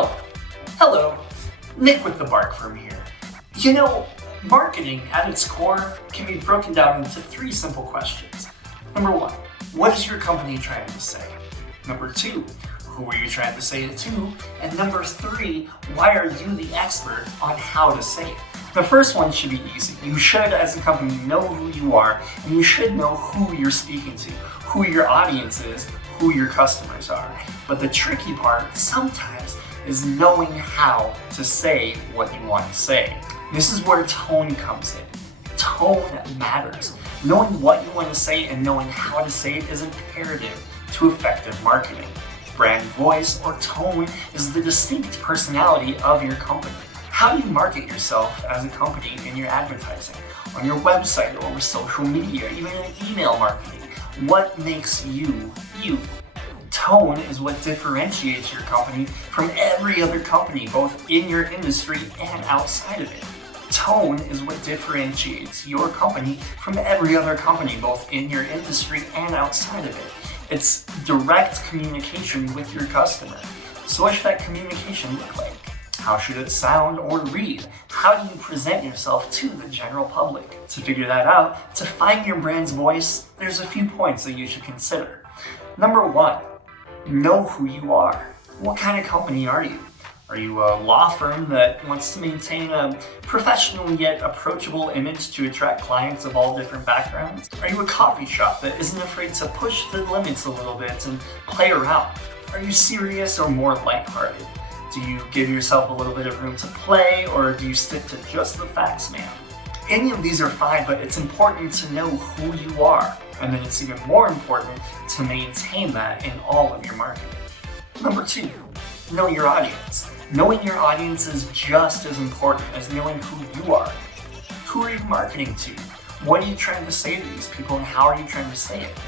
Oh, hello, Nick with the Bark Firm here. You know, marketing at its core can be broken down into three simple questions. Number one, what is your company trying to say? Number two, who are you trying to say it to? And number three, why are you the expert on how to say it? The first one should be easy. You should, as a company, know who you are, and you should know who you're speaking to, who your audience is, who your customers are. But the tricky part sometimes is knowing how to say what you want to say. This is where tone comes in. Tone matters. Knowing what you want to say and knowing how to say it is imperative to effective marketing. Brand voice or tone is the distinct personality of your company. How do you market yourself as a company in your advertising, on your website or with social media, even in email marketing? What makes you, you? Tone is what differentiates your company from every other company, both in your industry and outside of it. Tone is what differentiates your company from every other company, both in your industry and outside of it. It's direct communication with your customer. So what should that communication look like? How should it sound or read? How do you present yourself to the general public? To figure that out, to find your brand's voice, there's a few points that you should consider. Number one, know who you are. What kind of company are you? Are you a law firm that wants to maintain a professional yet approachable image to attract clients of all different backgrounds? Are you a coffee shop that isn't afraid to push the limits a little bit and play around? Are you serious or more lighthearted? Do you give yourself a little bit of room to play, or do you stick to just the facts, man? Any of these are fine, but it's important to know who you are, and then it's even more important to maintain that in all of your marketing. Number two, know your audience. Knowing your audience is just as important as knowing who you are. Who are you marketing to? What are you trying to say to these people, and how are you trying to say it?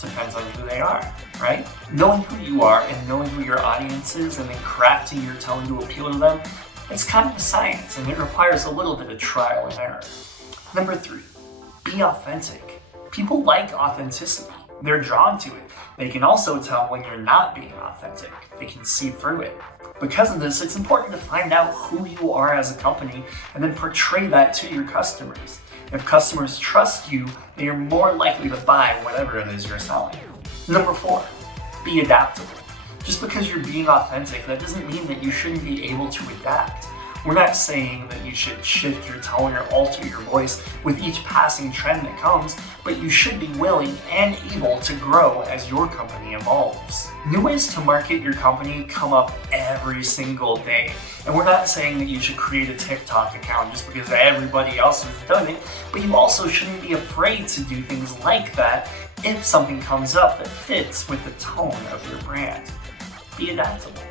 Depends on who they are, right? Knowing who you are and knowing who your audience is and then crafting your tone to appeal to them, it's kind of a science and it requires a little bit of trial and error. Number three, be authentic. People like authenticity. They're drawn to it. They can also tell when you're not being authentic. They can see through it. Because of this, it's important to find out who you are as a company and then portray that to your customers. If customers trust you, they are more likely to buy whatever it is you're selling. Number four, be adaptable. Just because you're being authentic, that doesn't mean that you shouldn't be able to adapt. We're not saying that you should shift your tone or alter your voice with each passing trend that comes, but you should be willing and able to grow as your company evolves. New ways to market your company come up every single day. And we're not saying that you should create a TikTok account just because everybody else has done it, but you also shouldn't be afraid to do things like that if something comes up that fits with the tone of your brand. Be adaptable.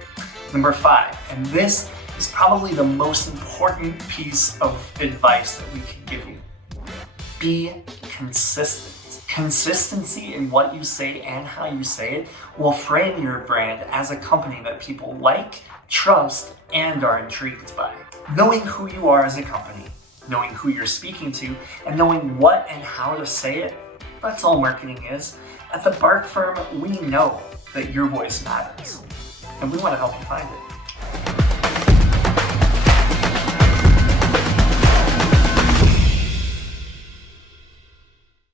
Number five, and this is probably the most important piece of advice that we can give you. Be consistent. Consistency in what you say and how you say it will frame your brand as a company that people like, trust, and are intrigued by. Knowing who you are as a company, knowing who you're speaking to, and knowing what and how to say it, that's all marketing is. At the Bark Firm, we know that your voice matters, and we want to help you find it.